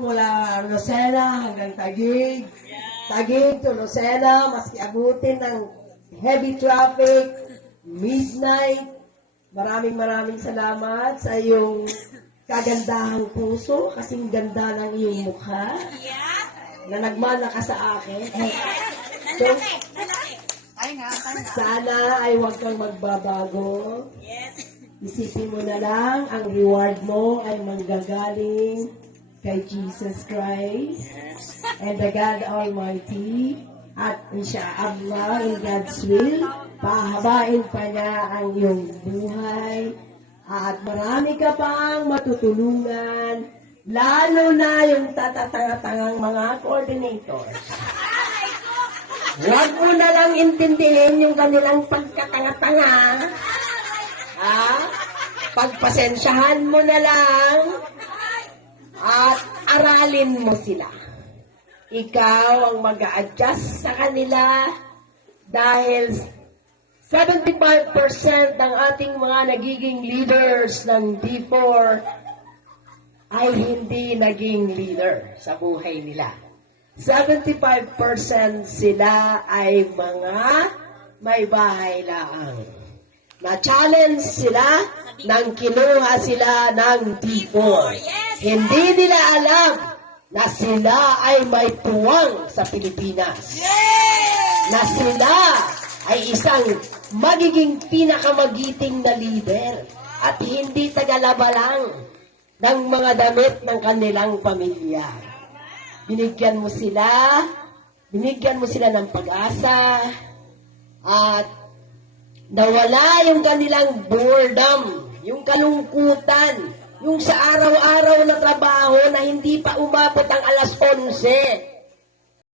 mula Lucena hanggang Taguig. Taguig to Lucena, maski abutin ng heavy traffic, midnight. Maraming salamat sa iyong kagandahang puso, kasing ganda ng iyong mukha na nagmana ka sa akin. So, sana ay huwag kang magbabago. Isipin mo na lang, ang reward mo ay manggagaling kay Jesus Christ and the God Almighty. At insyaAllah, in God's will, pahabain pa niya ang iyong buhay. At marami ka pang matutulungan, lalo na yung tatatanga-tangang mga coordinators. Huwag mo na lang intindihin yung kanilang pagkatanga-tanga. Ha? Pagpasensyahan mo na lang at aralin mo sila. Ikaw ang mag-a-adjust sa kanila dahil 75% ng ating mga nagiging leaders ng D4 ay hindi naging leader sa buhay nila. 75% sila ay mga may bahay lang. Na-challenge sila nang kinuha sila ng D4. Hindi nila alam na sila ay may puwang sa Pilipinas. Na sila ay isang magiging pinakamagiting na leader at hindi tagalaba lang ng mga damit ng kanilang pamilya. Binigyan mo sila ng pag-asa at nawala yung kanilang boredom, yung kalungkutan, yung sa araw-araw na trabaho na hindi pa umabot ang alas 11.